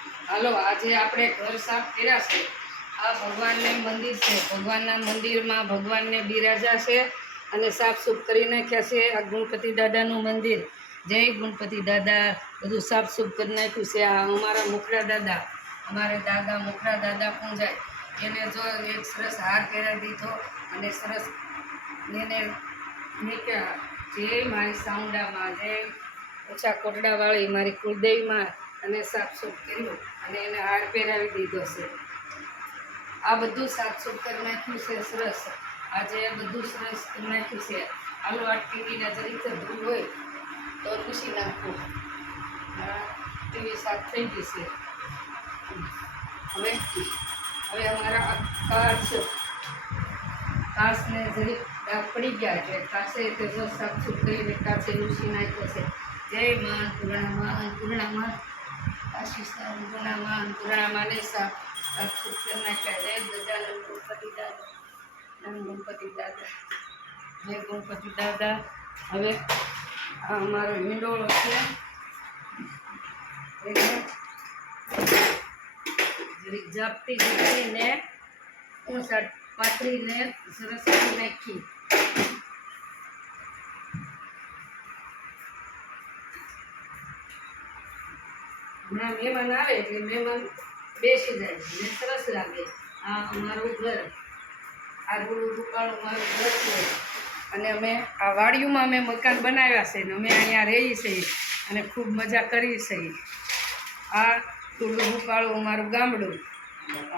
હાલો, આજે આપણે ઘર સાફ કર્યા છે। આ ભગવાનનું મંદિર છે। ભગવાનના મંદિરમાં ભગવાનને બિરાજા છે અને સાફસૂફ કરી નાખ્યા છે। આ ગણપતિ દાદાનું મંદિર। જય ગણપતિ દાદા। બધું સાફસૂફ કરી નાખ્યું છે। આ અમારા મુખડા દાદા, અમારા દાદા મુખડા દાદા પૂંજાય એને જો એક સરસ હાર પહેરાવી દીધો અને સરસ એને નીકળ્યા। જય મારી સાઉન્ડામાં, જય ઓછા કોટડાવાળી મારી કુળદેવીમાં અને સાફસૂફ કર્યું અને એને હાર પહેરાવી દીધો છે। આ બધું સાફસૂફ કરી નાખ્યું છે સરસ। આજે બધું સરસ કરી નાખ્યું છે। આલુ આ ટીવીના જરીક ધૂળ હોય તો લૂસી નાખવું। ટીવી સાફ થઈ ગઈ છે। હવે અમારા કાચને જરીક ડાઘ પડી ગયા એટલે કાચે તે જો સાફસૂફ કરીને કાચે લૂસી નાખ્યો છે। જય માં પૂર્ણામાં આશીષ પૂર્ણામાને સાફસૂફ કરી નાખ્યા। જય ગજાનંદ ગણપતિ દાદા, ગણપતિ દાદા, જય ગણપતિ દાદા। હવે આ અમારો હિંડોળો છે જરીક ઝાપટી ઝાપટીને ઊંચા પાથરીને સરસ કરી નાખી। હમણાં મહેમાન આવે એટલે મહેમાન બેસી જાય ને સરસ લાગે। આ અમારું ઘર, આ રૂપાળું મારું ઘર છે અને અમે આ વાડીઓમાં અમે મકાન બનાવ્યા છે ને અમે અહીંયા રહીએ છીએ અને ખૂબ મજા કરીએ છીએ। આ થોડું રૂપાળું અમારું ગામડું,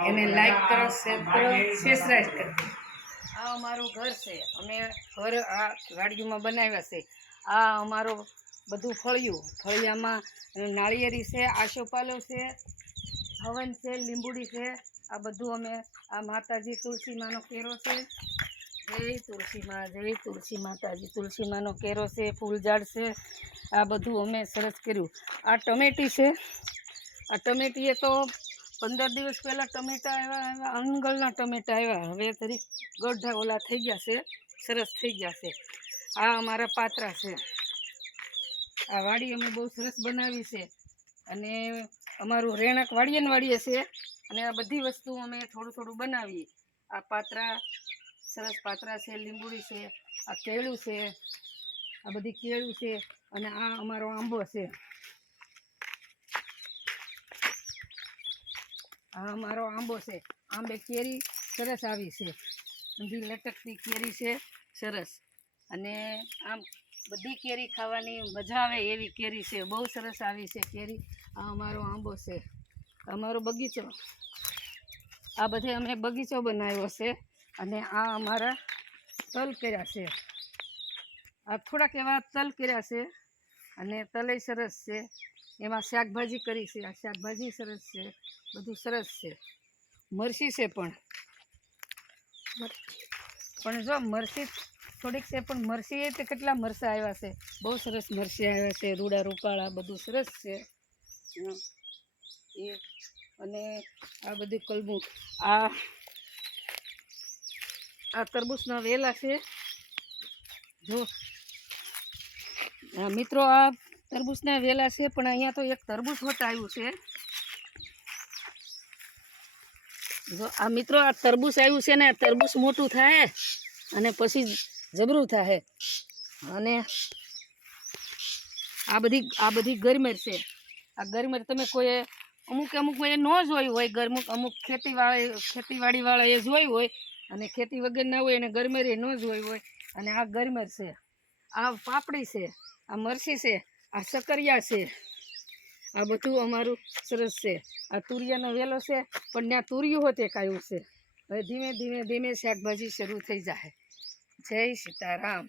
એને લાઈક કરો, શેર કરો, સબસ્ક્રાઈબ કરો। આ અમારું ઘર છે, અમે ઘર આ વાડીઓમાં બનાવ્યા છે। આ અમારું બધું ફળિયામાં નાળિયેરી છે, આસોપાલો છે, હવન છે, લીંબુડી છે। આ બધું અમે આ માતાજી તુલસીમાનો કેરો છે। જય તુલસીમાં, જય તુલસી માતાજી, તુલસીમાનો કેરો છે, ફૂલ ઝાડ છે। આ બધું અમે સરસ કર્યું। આ ટમેટી છે, આ ટમેટીએ તો 15 દિવસ પહેલાં ટમેટા આવ્યા અંગલના ટમેટા આવ્યા, હવે તરીક ગઢા ઓલા થઈ ગયા છે, સરસ થઈ ગયા છે। આ અમારા પાત્રા છે। આ વાડી અમે બહુ સરસ બનાવી છે અને અમારું રહેણાંક વાડીએ છે અને આ બધી વસ્તુ અમે થોડું થોડું બનાવીએ। આ પાત્રા સરસ પાત્રા છે, લીંબુડી છે, આ કેળું છે, આ બધી કેળું છે અને આ અમારો આંબો છે। આ અમારો આંબો છે, આંબે કેરી સરસ આવી છે, ઊંધી લટકતી કેરી છે સરસ, અને આમ બધી કેરી ખાવાની મજા આવે એવી કેરી છે, બહુ સરસ આવી છે કેરી। આ અમારો આંબો છે, અમારો બગીચો, આ બધે અમે બગીચો બનાવ્યો છે અને આ અમારા તલ કર્યા છે। આ થોડાક એવા તલ કર્યા છે અને તલે સરસ છે, એમાં શાકભાજી કરી છે, આ શાકભાજી સરસ છે, બધું સરસ છે। મરસી છે પણ જો મરસી થોડીક છે પણ મરસી એ તો કેટલા મરસા આવ્યા છે, બહુ સરસ મરસી આવ્યા છે, રૂડા રૂપાળા બધું સરસ છે એ। અને આ બધું કલમું, આ તરબૂચના વેલા છે જો મિત્રો, આ તરબૂચના વેલા છે પણ અહીંયા તો એક તરબૂચ હોટ આવ્યું છે જો। આ મિત્રો, આ તરબૂચ આવ્યું છે ને, તરબૂચ મોટું થાય અને પછી જબરું થાય અને આ બધી ગરમેર છે। આ ગરમેર તમે કોઈ અમુક એ ન જોયું હોય, અમુક ખેતીવાડીવાળા એ જોયું હોય અને ખેતી વગર ના હોય એને ગરમેર એ ન જોયું હોય, અને આ ગરમેર છે, આ પાપડી છે, આ મરસી છે, આ સકરિયા છે, આ બધું અમારું સરસ છે। આ તુરિયાનો વેલો છે પણ ત્યાં તુરિયું હોતે કાયું છે। હવે ધીમે ધીમે શાકભાજી શરૂ થઈ જાય। જય સીતારામ।